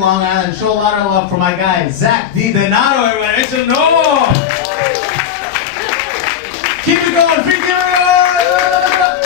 Long Island. Show a lot of love for my guy, Zack Donato, everybody. Make some noise! Keep it going, freak it up!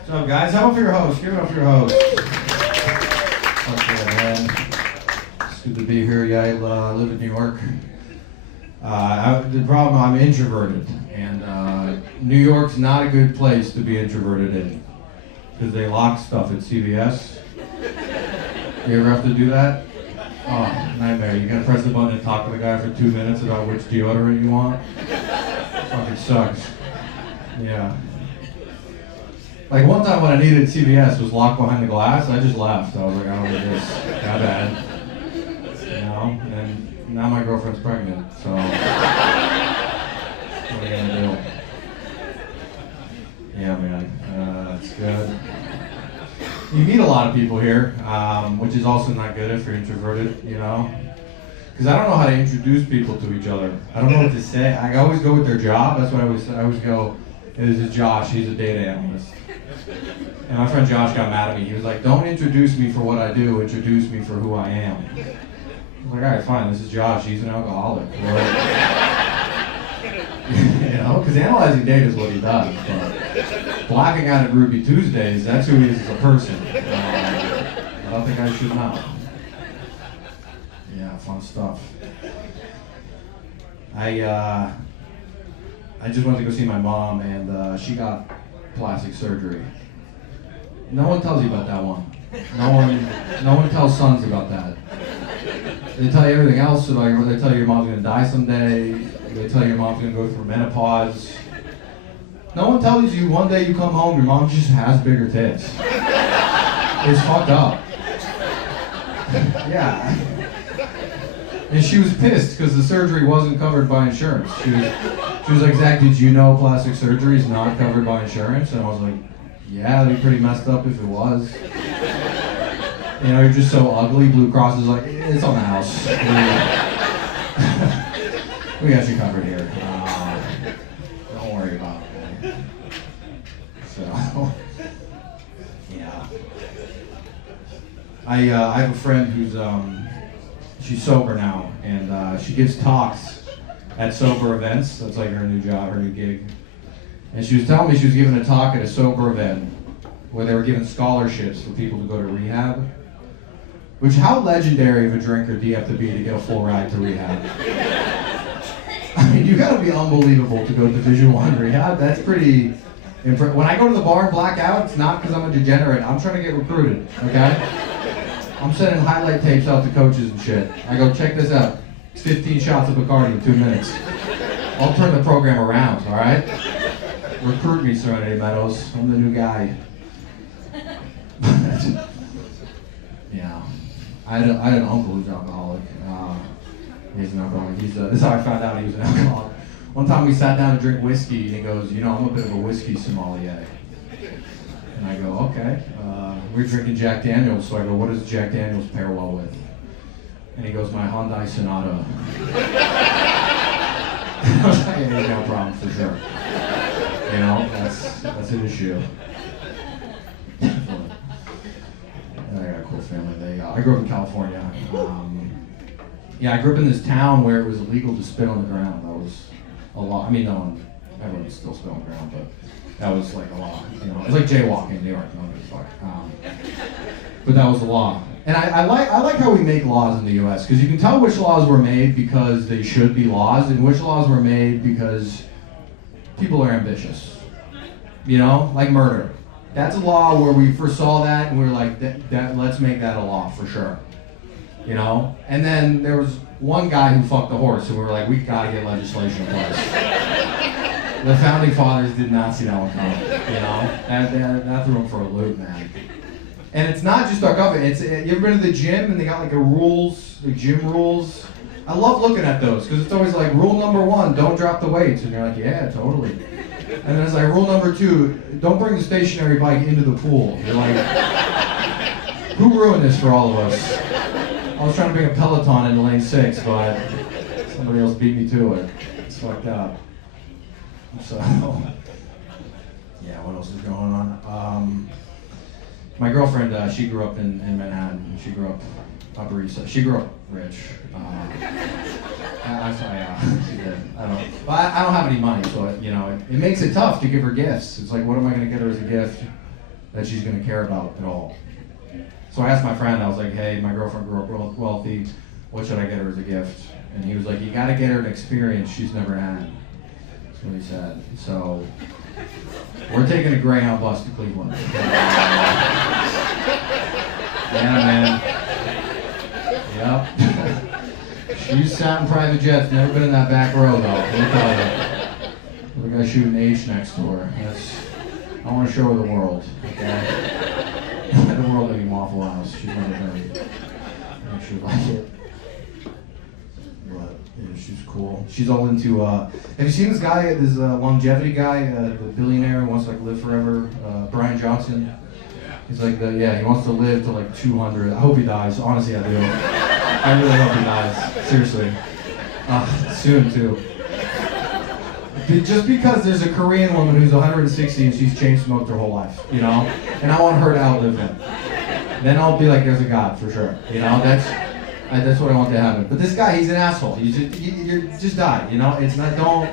What's up, guys? How about for your host? Give it up for your host. Okay, man. It's good to be here. Yeah, I live in New York. The problem, I'm introverted, and New York's not a good place to be introverted in, because they lock stuff at CVS. You ever have to do that? Oh, nightmare. You gotta press the button and talk to the guy for 2 minutes about which deodorant you want. Fucking sucks. Yeah. Like one time what I needed at CVS was locked behind the glass. I just left. I was like, I don't need this. Not bad. You know? And now my girlfriend's pregnant, so what are you gonna do? Yeah, man. It's good. You meet a lot of people here, which is also not good if you're introverted, you know? Because I don't know how to introduce people to each other. I don't know what to say. I always go with their job. That's what I always go, this is Josh, he's a data analyst. And my friend Josh got mad at me. He was like, don't introduce me for what I do, introduce me for who I am. I was like, all right, fine, this is Josh, he's an alcoholic. You know, because analyzing data is what he does. But blacking out at Ruby Tuesdays, that's who he is as a person. I don't think I should know. Yeah, fun stuff. I just went to go see my mom, and she got plastic surgery. No one tells you about that one. No one tells sons about that. They tell you everything else. Like they tell you your mom's gonna die someday. They tell you your mom's gonna go through menopause. No one tells you one day you come home, your mom just has bigger tits. It's fucked up. Yeah. And she was pissed because the surgery wasn't covered by insurance. She was like, Zach, did you know plastic surgery is not covered by insurance? And I was like, yeah, that'd be pretty messed up if it was. You know, you're just so ugly. Blue Cross is like, it's on the house. We got you covered here. Don't worry about it. So, yeah. I have a friend who's she's sober now, and she gives talks at sober events. That's like her new job, her new gig. And she was telling me she was giving a talk at a sober event where they were giving scholarships for people to go to rehab. Which, how legendary of a drinker do you have to be to get a full ride to rehab? I mean, you gotta be unbelievable to go to Division I rehab. That's pretty impressive. When I go to the bar and black out, it's not because I'm a degenerate. I'm trying to get recruited, okay? I'm sending highlight tapes out to coaches and shit. I go, check this out. 15 shots of Bacardi in 2 minutes. I'll turn the program around, all right? Recruit me, Serenity Meadows. I'm the new guy. Yeah. I had an uncle who's an alcoholic. He's an alcoholic. This is how I found out he was an alcoholic. One time we sat down to drink whiskey, and he goes, you know, I'm a bit of a whiskey sommelier. And I go, okay. We're drinking Jack Daniels, so I go, what does Jack Daniels pair well with? And he goes, my Hyundai Sonata. I was like, yeah, no problem, for sure. You know, that's an issue. I got a cool family. I grew up in California. Yeah, I grew up in this town where it was illegal to spit on the ground. That was a law. I mean, everyone still spit on the ground, but that was like a law. You know, it's like jaywalking in New York. No one gives a fuck. But that was the law. And I like how we make laws in the U.S. because you can tell which laws were made because they should be laws, and which laws were made because people are ambitious. You know, like murder. That's a law where we foresaw that and we were like, let's make that a law for sure. You know? And then there was one guy who fucked the horse and we were like, we gotta get legislation in place. The founding fathers did not see that one coming. You know? That threw them for a loop, man. And it's not just our government. You ever been to the gym and they got like the gym rules? I love looking at those because it's always like, rule number 1, don't drop the weights. And you're like, yeah, totally. And then it's like, rule number 2, don't bring the stationary bike into the pool. You're like, who ruined this for all of us? I was trying to bring a Peloton into lane 6, but somebody else beat me to it. It's fucked up. So, yeah, what else is going on? My girlfriend, she grew up in Manhattan. She grew up Upper East Side. She grew up rich. She did. I don't. But I don't have any money, so it makes it tough to give her gifts. It's like, what am I going to get her as a gift that she's going to care about at all? So I asked my friend. I was like, hey, my girlfriend grew up wealthy. What should I get her as a gift? And he was like, you got to get her an experience she's never had. That's what he said. So we're taking a Greyhound bus to Cleveland. Yeah, man. Yep. She's sat in private jets, never been in that back row though. Let me tell you. The guy shooting H next to her. I want to show her the world. Okay? The world may be Waffle House. She's never been. I think she'd like it. But yeah, she's cool. She's all into. Have you seen this guy? This longevity guy, the billionaire who wants to live forever. Brian Johnson. He's like he wants to live to 200. I hope he dies. Honestly, I do. I really hope he dies. Seriously. Soon too. Just because there's a Korean woman who's 160 and she's chain smoked her whole life, and I want her to outlive him. Then I'll be like, there's a God for sure. That's what I want to happen. But this guy, he's an asshole. You just die. It's not. Don't.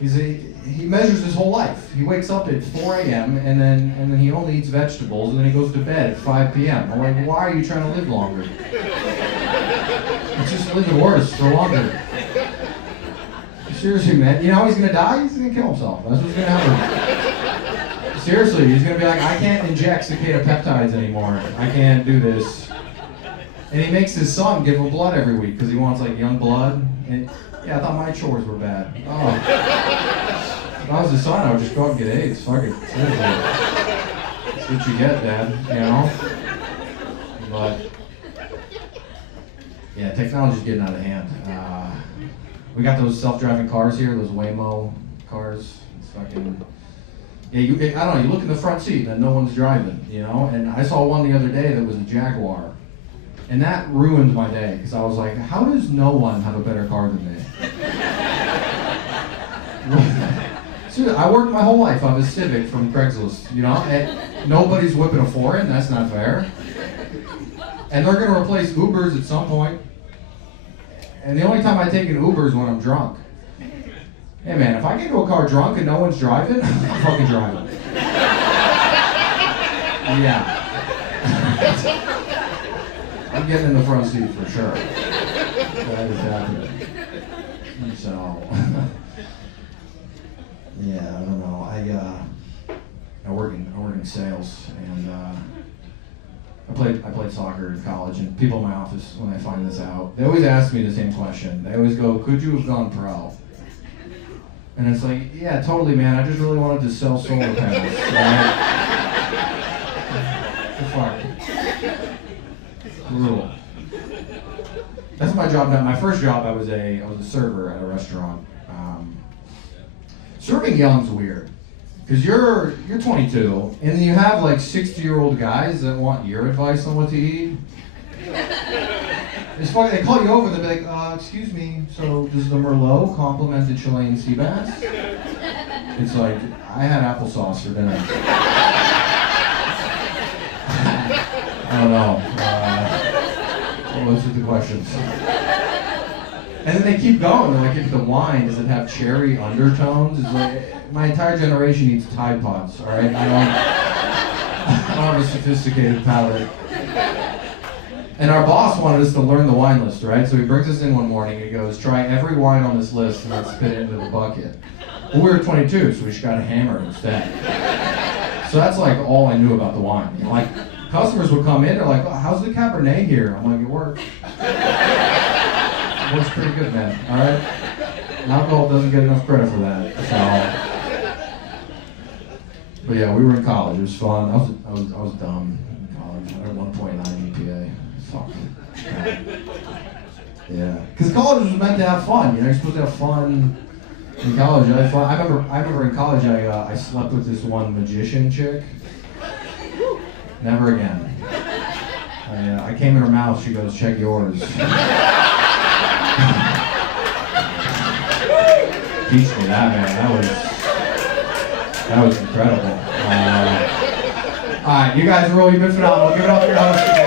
He measures his whole life. He wakes up at 4 a.m. and then he only eats vegetables and then he goes to bed at 5 p.m. I'm like, why are you trying to live longer? It's just living worse for longer. Seriously, man. You know how he's gonna die? He's gonna kill himself. That's what's gonna happen. Seriously, he's gonna be like, I can't inject cicada peptides anymore. I can't do this. And he makes his son give him blood every week because he wants young blood. And yeah, I thought my chores were bad. Oh. If I was his son, I would just go out and get AIDS. Fuck it. Seriously. That's what you get, Dad. But yeah, technology's getting out of hand. We got those self-driving cars here, those Waymo cars. It's fucking. Yeah, I don't know. You look in the front seat and no one's driving, And I saw one the other day that was a Jaguar. And that ruined my day, because I was like, how does no one have a better car than me? Seriously, I worked my whole life on a Civic from Craigslist, and nobody's whipping a foreign, that's not fair. And they're going to replace Ubers at some point. And the only time I take an Uber is when I'm drunk. Hey man, if I get into a car drunk and no one's driving, I'm fucking driving. Yeah. I'm getting in the front seat for sure. That is happening. So, yeah, I don't know. I work in sales, and I played soccer in college. And people in my office, when they find this out, they always ask me the same question. They always go, "Could you have gone pro?" And it's like, yeah, totally, man. I just really wanted to sell solar panels. Fuck. Brutal. That's my job now. My first job, I was a server at a restaurant. Serving young's weird, because you're 22, and then you have 60-year-old guys that want your advice on what to eat. It's funny. They call you over. They'll be like, "Excuse me. So does the Merlot complement the Chilean sea bass?" It's like, I had applesauce for dinner. I don't know. Those are the questions. And then they keep going. They're like, if the wine, does it have cherry undertones? It's like, my entire generation eats Tide Pods, all right? I don't have a sophisticated palate. And our boss wanted us to learn the wine list, right? So he brings us in one morning and he goes, try every wine on this list and then spit it into the bucket. Well, we were 22, so we just got a hammer instead. So that's all I knew about the wine. Customers would come in, they're like, oh, how's the Cabernet here? I'm like, it works. It works pretty good, man, all right? Alcohol doesn't get enough credit for that, so. But yeah, we were in college, it was fun. I was dumb in college. I had a 1.9 GPA. Fuck. Yeah, because college was meant to have fun, you're supposed to have fun in college. I had fun. I remember in college, I slept with this one magician chick. Never again. I came in her mouth, she goes, check yours. Teach me that, man. That was incredible. right, you guys have really been phenomenal. Give it up for your host.